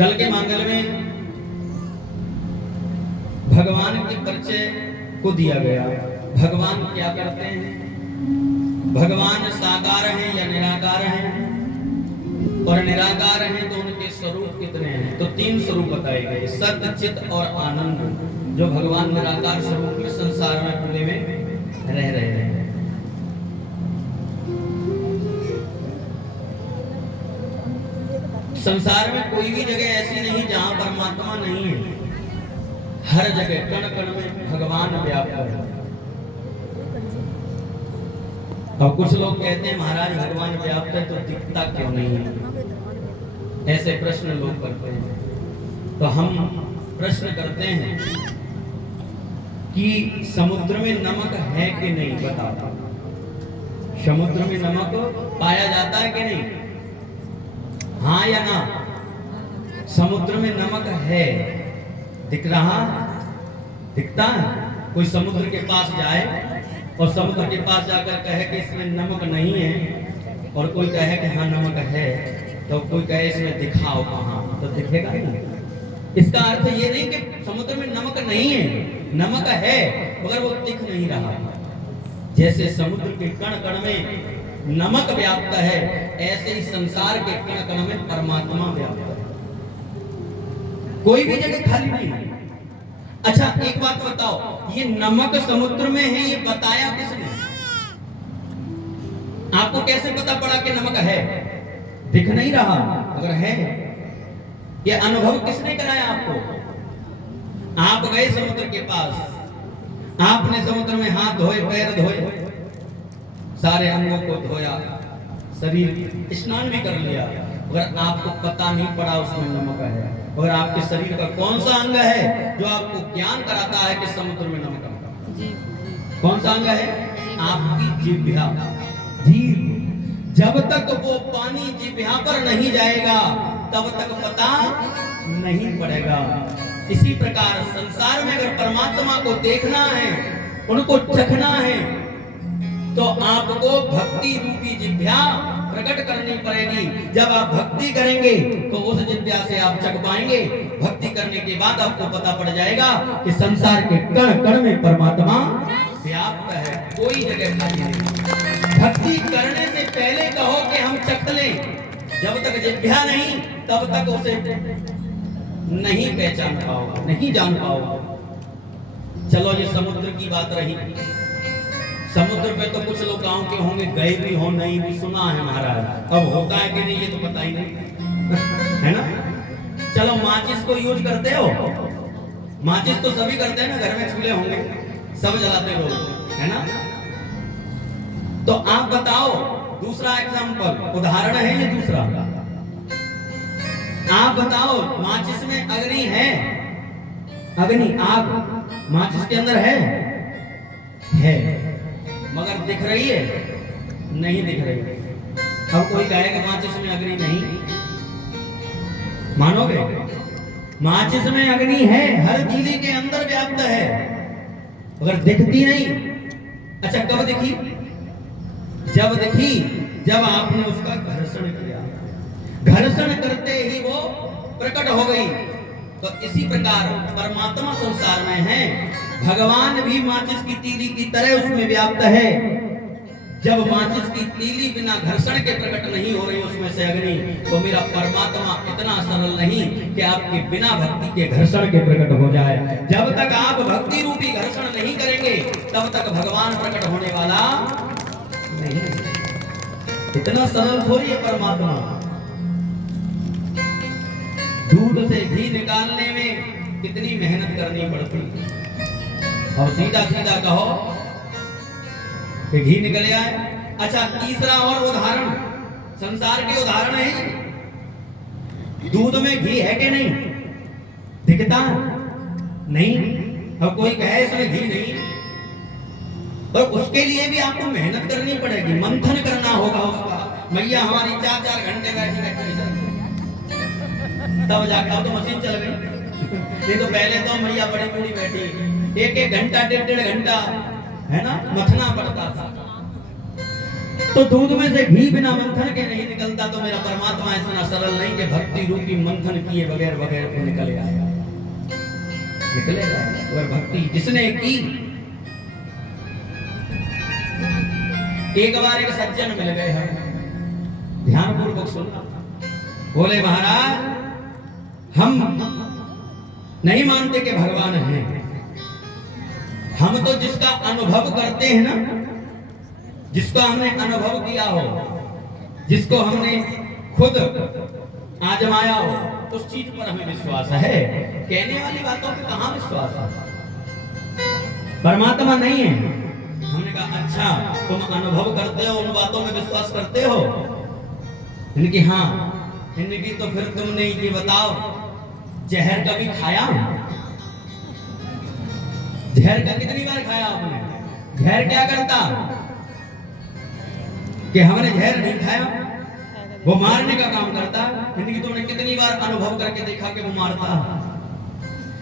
कल के मंगल में भगवान के परिचय को दिया गया। भगवान क्या करते हैं, भगवान साकार हैं या निराकार हैं, और निराकार हैं तो उनके स्वरूप कितने हैं। तो 3 स्वरूप बताए गए, सत्य, चित और आनंद, जो भगवान निराकार स्वरूप में संसार में खुले में रह रहे हैं। संसार में कोई भी जगह ऐसी नहीं जहां परमात्मा नहीं है। हर जगह कण कण में भगवान व्याप्त है। और कुछ लोग कहते हैं महाराज भगवान व्याप्त है तो दिखता क्यों नहीं है, ऐसे प्रश्न लोग करते हैं। तो हम प्रश्न करते हैं कि समुद्र में नमक है कि नहीं, बताओ। समुद्र में नमक पाया जाता है कि नहीं, हाँ या ना? समुद्र में नमक है, दिख रहा, दिखता है? कोई समुद्र के पास जाए और समुद्र के पास जाकर कहे कि इसमें नमक नहीं है, और कोई कहे कि हाँ नमक है, तो कोई कहे इसमें दिखाओ कहाँ, तो दिखेगा नहीं। इसका अर्थ ये नहीं कि समुद्र में नमक नहीं है, नमक है मगर वो दिख नहीं रहा। जैसे समुद्र के कण कण में नमक व्याप्त है, ऐसे ही संसार के कण कण में परमात्मा व्याप्त है। कोई भी जगह खाली नहीं है। अच्छा एक बात बताओ, ये नमक समुद्र में है, ये बताया किसने? आपको कैसे पता पड़ा कि नमक है? दिख नहीं रहा, अगर है, ये अनुभव किसने कराया आपको? आप गए समुद्र के पास, आपने समुद्र में हाथ धोए, पैर धोए, सारे अंगों को धोया, शरीर स्नान भी कर लिया, अगर आपको पता नहीं पड़ा उसमें नमक है। और आपके शरीर का कौन सा अंग है जो आपको ज्ञान कराता है कि समुद्र में नमक है? कौन सा अंग है? आपकी जिह्वा, जीभ। जब तक वो पानी जिह्वा पर नहीं जाएगा तब तक पता नहीं पड़ेगा। इसी प्रकार संसार में अगर परमात्मा को देखना है, उनको चखना है, तो आपको भक्ति रूपी जिह्वा प्रकट करनी पड़ेगी। जब आप भक्ति करेंगे तो उस जिह्वा से आप चख पाएंगे। भक्ति करने के बाद आपको पता पड़ जाएगा कि संसार के कण कण में परमात्मा व्याप्त है, कोई जगह खाली नहीं। भक्ति करने से पहले कहो कि हम चख लें, जब तक जिह्वा नहीं तब तक उसे नहीं पहचान पाओगे, नहीं जान पाओगे। चलो ये समुद्र की बात रही। समुद्र पे तो कुछ लोग गांव के होंगे, गए भी हो, नहीं भी सुना है महाराज, अब होता है कि नहीं ये तो पता ही नहीं है ना। चलो माचिस को यूज करते हो, माचिस तो सभी करते हैं ना, घर में चूल्हे होंगे, सब जलाते लोग, है ना। तो आप बताओ, दूसरा एग्जांपल, उदाहरण है ये दूसरा। आप बताओ माचिस में अग्नि है, अग्नि आग माचिस के अंदर है मगर दिख रही है? नहीं दिख रही है। अब कोई कहेगा माचिस में अग्नि नहीं, मानोगे? माचिस में अग्नि है, हर तीली के अंदर व्याप्त है, मगर दिखती नहीं। अच्छा कब दिखी? जब दिखी जब आपने उसका घर्षण किया, घर्षण करते ही वो प्रकट हो गई। तो इसी प्रकार परमात्मा संसार में है, भगवान भी माचिस की तीली की तरह उसमें व्याप्त है। जब माचिस की तीली बिना घर्षण के प्रकट नहीं हो रही उसमें से अग्नि, तो मेरा परमात्मा इतना सरल नहीं कि आपके बिना भक्ति के घर्षण के प्रकट हो जाए। जब तक आप भक्ति रूपी घर्षण नहीं करेंगे तब तक भगवान प्रकट होने वाला नहीं। इतना सरल थोड़ी है परमात्मा। दूध से घी निकालने में कितनी मेहनत करनी पड़ती, और सीधा सीधा कहो कि घी निकल आए। अच्छा तीसरा और उदाहरण, संसार के उदाहरण है। दूध में घी है कि नहीं? दिखता नहीं। अब कोई कहे इसमें घी नहीं, पर उसके लिए भी आपको मेहनत करनी पड़ेगी, मंथन करना होगा उसका। मैया हमारी 4-4 घंटे बैठी बैठी तब जाकर, अब तो मशीन चल गई, नहीं तो पहले तो मैया बड़ी बड़ी बैठी 1-1 घंटा 1.5 घंटा, है ना, मथना पड़ता था। तो दूध में से घी बिना मंथन के नहीं निकलता। तो मेरा परमात्मा इतना सरल सरल नहीं कि भक्ति रूपी मंथन किए बगैर बगैर को निकल आएगा, निकलेगा। अगर भक्ति जिसने की, एक बार एक सज्जन मिल गए हैं, ध्यान पूर्वक सुनना। बोले महाराज हम नहीं मानते कि भगवान है, हम तो जिसका अनुभव करते हैं ना, जिसको हमने अनुभव किया हो, जिसको हमने खुद आजमाया हो, उस चीज पर हमें विश्वास है। कहने वाली बातों पे कहां विश्वास है? परमात्मा नहीं है। हमने कहा अच्छा तुम अनुभव करते हो, उन बातों में विश्वास करते हो? इनकी हाँ। इनकी तो फिर तुमने ये बताओ, जहर कभी खाया? जहर का कितनी बार खाया आपने? जहर क्या करता कि हमने जहर नहीं खाया, वो मारने का काम करता। जिंदगी तुमने कितनी बार अनुभव करके देखा कि वो मारता?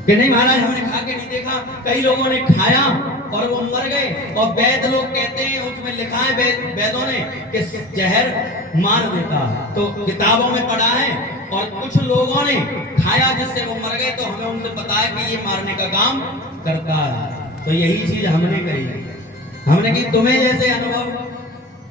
कि नहीं महाराज हमने खा के नहीं देखा, कई लोगों ने खाया और वो मर गए। और वैद लोग कहते हैं, उसमें लिखा है वैदों ने कि जहर मार देता, तो किताबों में पढ़ा है। और कुछ लोगों ने खाया जिससे वो मर गए, तो हमें उनसे पता है कि ये मारने का काम करता है। तो यही चीज हमने कही, हमने की तुम्हें जैसे अनुभव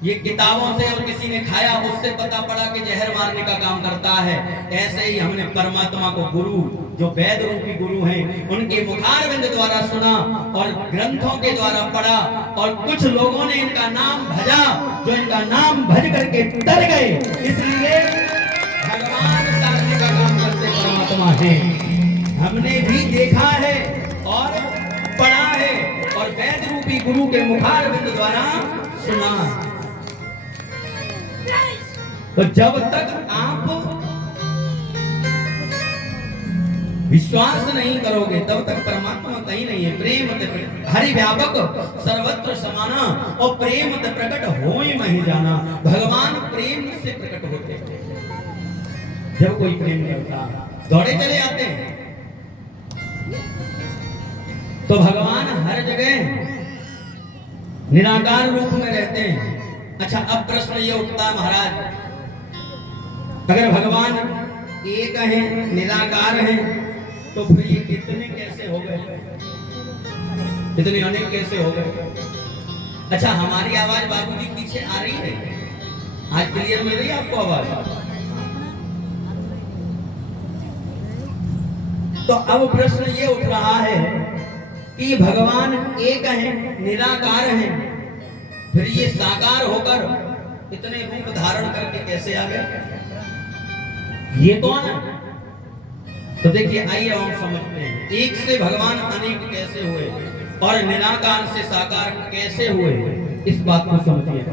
ये किताबों से और किसी ने खाया उससे पता पड़ा कि जहर मारने का काम करता है, ऐसे ही हमने परमात्मा को गुरु, जो वेद रूपी गुरु हैं, उनके मुखारविंद द्वारा सुना और ग्रंथों के द्वारा पढ़ा। और कुछ लोगों ने इनका नाम भजा, जो इनका नाम भज करके तर गए। इसलिए भगवान तारने का काम करते परमात्मा है। हमने भी देखा है और पढ़ा है और वेद रूपी गुरु के मुखारविंद द्वारा सुना। तो जब तक आप विश्वास नहीं करोगे तब तक परमात्मा कहीं नहीं है। प्रेम हरि व्यापक सर्वत्र समाना, और प्रेम प्रकट हो ही नहीं जाना। भगवान प्रेम से प्रकट होते हैं। जब कोई प्रेम करता दौड़े चले आते हैं। तो भगवान हर जगह निराकार रूप में रहते हैं। अच्छा अब प्रश्न ये उठता है महाराज, अगर भगवान एक है, निराकार है, तो फिर ये इतने कैसे हो गए, इतने अनेक कैसे हो गए? अच्छा हमारी आवाज बाबूजी पीछे आ रही है? आज क्लियर मिल रही है आपको आवाज? तो अब प्रश्न ये उठ रहा है कि भगवान एक है, निराकार है, फिर ये साकार होकर इतने रूप धारण करके कैसे आ गए? ये कौन है? तो देखिए आइए हम समझते हैं, एक से भगवान अनेक कैसे हुए और निराकार से साकार कैसे हुए, इस बात को समझिए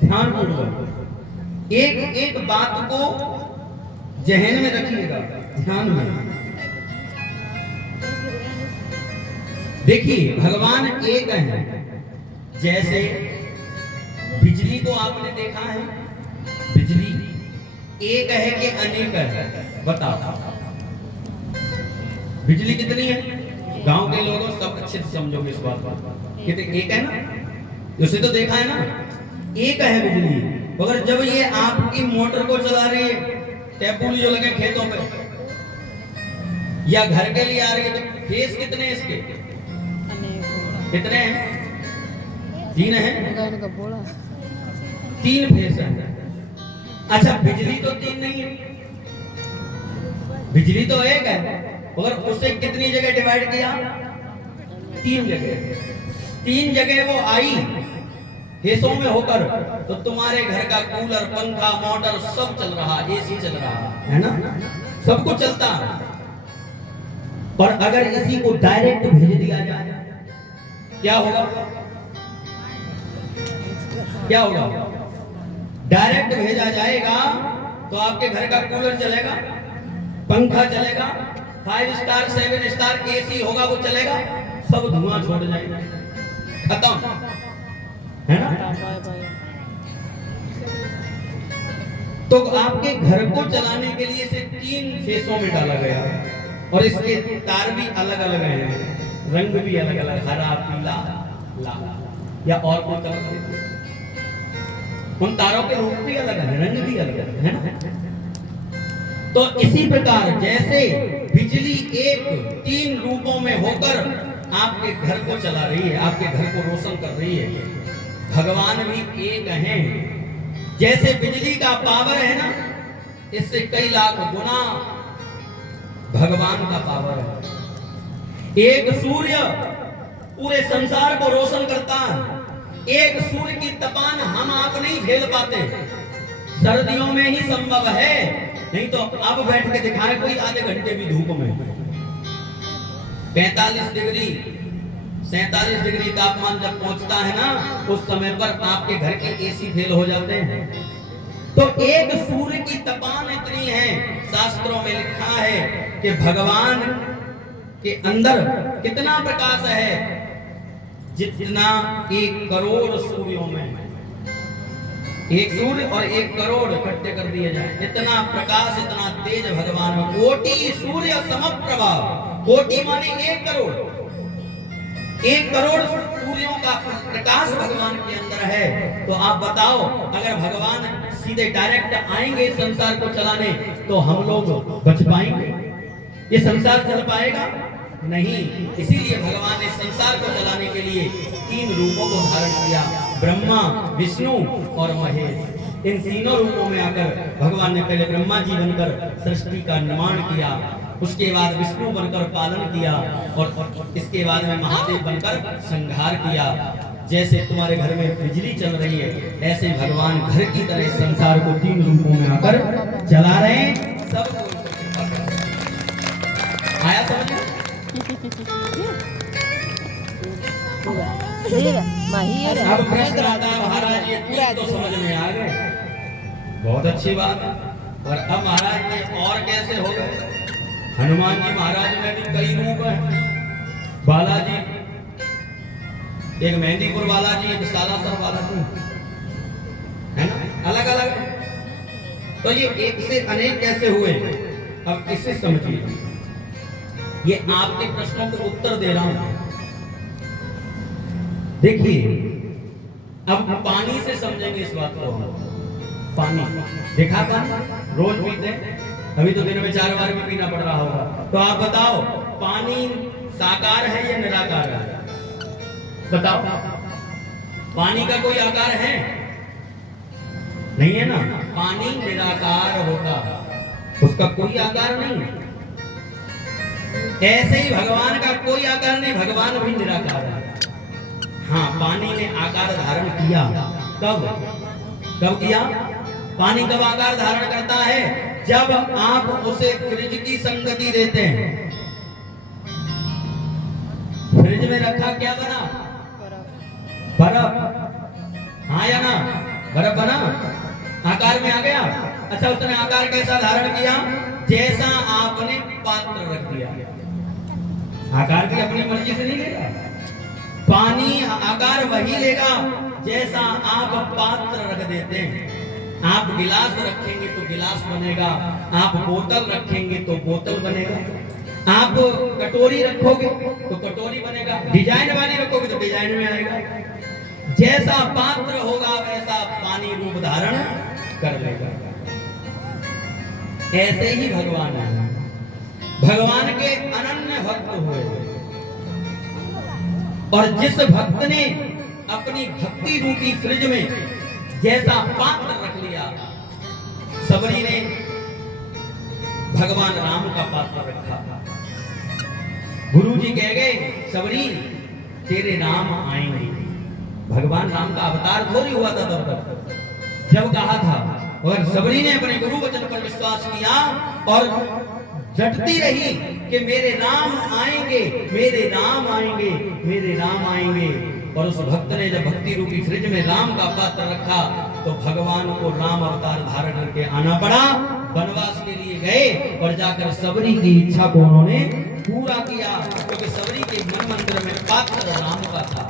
ध्यान पूर्वक। एक एक बात को जहन में रखिएगा, ध्यान में। देखिए भगवान एक है, जैसे बिजली को आपने देखा है, बिजली एक है कि अनेक है? बताओ बिजली कितनी है? गांव के लोगों सब अच्छे से समझोगे इस बात को। कितने एक है ना, उसे तो देखा है ना, एक है बिजली। मगर जब ये आपकी मोटर को चला रही है, टैपूल जो लगे खेतों पे या घर के लिए आ रही है, तो फेस कितने इसके? कितने हैं? 3 हैं। 3 फेस है। अच्छा बिजली तो 3 नहीं है, बिजली तो एक है, मगर उसे कितनी जगह डिवाइड किया? 3 जगह। 3 जगह वो आई हिस्सों में होकर, तो तुम्हारे घर का कूलर, पंखा, मोटर सब चल रहा, एसी चल रहा है ना, सब कुछ चलता है। और अगर इसी को डायरेक्ट भेज दिया जाए क्या होगा? क्या होगा? डायरेक्ट भेजा जाएगा तो आपके घर का कूलर चलेगा, पंखा चलेगा, 5 स्टार 7 स्टार एसी होगा, वो चलेगा, सब धुआं छोड़ जाएगा, खत्म, है ना? तो आपके घर को चलाने के लिए इसे 3 फेसों में डाला गया और इसके तार भी अलग अलग हैं, रंग भी अलग अलग, हरा, पीला, लाल या और कोई कलर। उन तारों के रूप भी अलग है, रंग भी अलग है ना। तो इसी प्रकार जैसे बिजली एक 3 रूपों में होकर आपके घर को चला रही है, आपके घर को रोशन कर रही है, भगवान भी एक हैं। जैसे बिजली का पावर है ना, इससे कई लाख गुना भगवान का पावर है। एक सूर्य पूरे संसार को रोशन करता है। एक सूर्य की तपान हम आप नहीं झेल पाते, सर्दियों में ही संभव है, नहीं तो अब बैठ के दिखाए कोई आधे घंटे भी धूप में 45 डिग्री 47 डिग्री तापमान जब पहुंचता है ना, उस समय पर आपके घर के एसी फेल हो जाते हैं। तो एक सूर्य की तपान इतनी है, शास्त्रों में लिखा है कि भगवान के अंदर कितना प्रकाश है, जितना 1 करोड़ सूर्यों में, 1 सूर्य और 1 करोड़ इकट्ठे कर दिए जाए, इतना प्रकाश, इतना तेज भगवान में। कोटि सूर्य समप्रभा, कोटि माने 1 करोड़, 1 करोड़ सूर्यों का प्रकाश भगवान के अंदर है। तो आप बताओ, अगर भगवान सीधे डायरेक्ट आएंगे संसार को चलाने, तो हम लोग बच पाएंगे? ये संसार चल पाएगा? नहीं। इसीलिए भगवान ने संसार को चलाने के लिए 3 रूपों को धारण किया, ब्रह्मा, विष्णु और महेश। इन तीनों रूपों में आकर भगवान ने पहले ब्रह्मा जी बनकर सृष्टि का निर्माण किया, उसके बाद विष्णु बनकर पालन किया, और इसके बाद में महादेव बनकर संहार किया। जैसे तुम्हारे घर में बिजली चल रही है, ऐसे भगवान घर की तरह संसार को 3 रूपों में आकर चला रहे हैं। सब आया समझ में? अब प्रश्न आता है, महाराज ये तो समझ में आ गए, बहुत अच्छी बात है, पर अब महाराज ये और कैसे हो गए? हनुमान जी महाराज में भी कई रूप हैं। बालाजी, एक मेहंदीपुर बालाजी, एक सालासर बालाजी, है ना, अलग अलग। तो ये एक से अनेक कैसे हुए? अब इसे समझिए, ये आपके प्रश्नों को उत्तर दे रहा हूं। देखिए, अब पानी से समझेंगे इस बात को। पानी देखा, पानी रोज पीते हैं, अभी तो दिन में 4 बार भी पीना पड़ रहा होगा। तो आप बताओ, पानी साकार है या निराकार है? बताओ, पानी का कोई आकार है? नहीं है ना। पानी निराकार होता, उसका कोई आकार नहीं। ऐसे ही भगवान का कोई आकार नहीं, भगवान भी निराकार है। हाँ, पानी ने आकार धारण किया। कब किया? पानी कब आकार धारण करता है? जब आप उसे फ्रिज की संगति देते हैं। फ्रिज में रखा, क्या बना? बर्फ। हाँ या ना? बर्फ बना, आकार में आ गया। अच्छा, उसने आकार कैसा धारण किया? जैसा आपने पात्र रख दिया। आकार की अपनी मर्जी से नहीं लेगा, पानी आकार वही लेगा जैसा आप पात्र रख देते हैं। आप गिलास रखेंगे तो गिलास बनेगा, आप बोतल रखेंगे तो बोतल बनेगा, आप कटोरी रखोगे तो कटोरी बनेगा, डिजाइन वाली रखोगे तो डिजाइन में आएगा। जैसा पात्र होगा वैसा पानी रूप धारण कर लेगा। ऐसे ही भगवान है। भगवान के अनन्य भक्त हुए, और जिस भक्त ने अपनी भक्ति रूपी फ्रिज में जैसा पात्र रख लिया, सबरी ने भगवान राम का पात्र रखा। गुरुजी कह गए, सबरी तेरे राम आएंगे। भगवान राम का अवतार थोड़ी हुआ था तब तक, जब कहा था। और सबरी ने अपने गुरु वचन पर विश्वास किया और जटती रही कि मेरे राम आएंगे, मेरे राम आएंगे, मेरे राम आएंगे। और उस भक्त ने जब भक्ति रूपी फ्रिज में राम का पात्र रखा, तो भगवान को राम अवतार धारण करके आना पड़ा। वनवास के लिए गए और जाकर सबरी की इच्छा को उन्होंने पूरा किया, क्योंकि सबरी के मन मंदिर में पात्र राम का था।